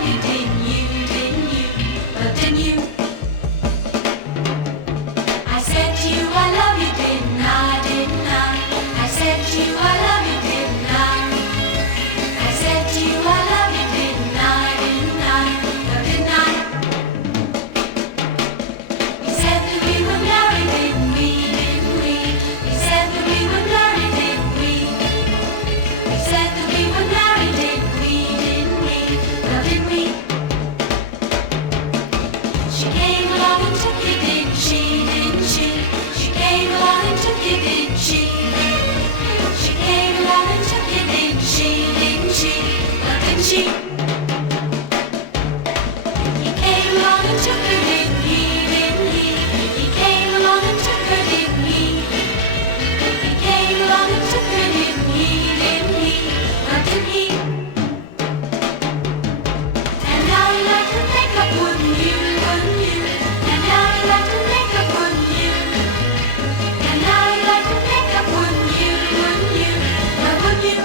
love you, didn't you, didn't you, well didn't you? I said to you I love you, didn't I, didn't I? I said to you I love you, didn't I? I said to you I love you, didn't I, didn't I, well didn't I? We said that we were married, didn't we, didn't we? We said that we were married, didn't we? We said that we were married, didn't we, didn't we? Well didn't we? She came along and took you, didn't she, didn't she? She came along and took you, didn't she? She came along and took you, didn't she, didn't she? Well didn't she? He came along and took her, didn't he, didn't he? He came along and took her, didn't he? He came along and took her, didn't he, didn't he? Well didn't he? And now you like to make up, wouldn't you, wouldn't you? And now you like to make up, wouldn't you? And now you like to make up, wouldn't you, wouldn't you? Well wouldn't you?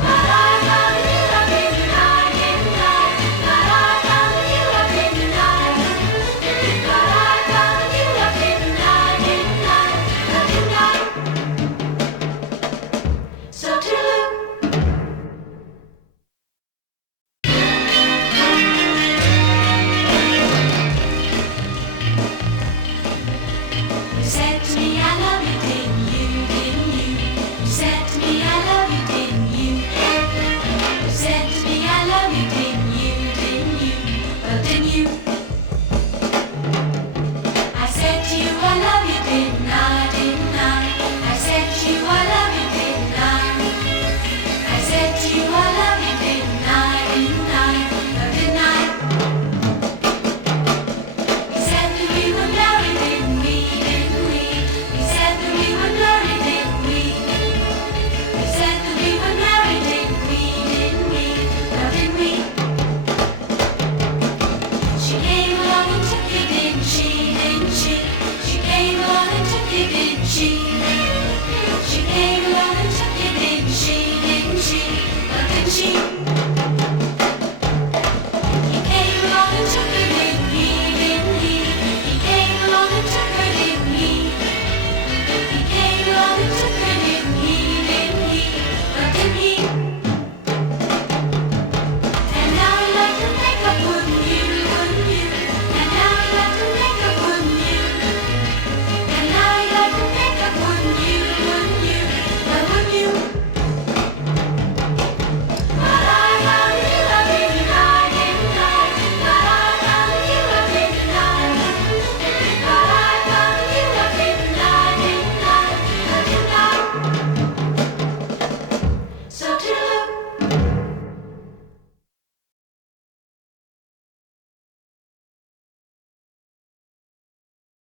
But I found you love me tonight, didn't I? But I found you love me tonight. But I found you love me tonight, didn't I? Well didn't I? So toodaloo. You said to me I love you, didn't you, didn't you? You said to me I love you, didn't you? You said to me I love you, didn't you, didn't you? Well didn't you? I said to you I love you, didn't I, didn't I? I said to you I love you, didn't I? I said to you I love you, didn't I, didn't I? Well didn't I? We said that we were married, didn't we, didn't we? We said that we were married, didn't we? We said that we were married, didn't we, didn't we? Well didn't we? She came along and took you, didn't she, didn't she? She came along and took you, didn't she? She came along and took you, didn't she, didn't she? Well didn't she?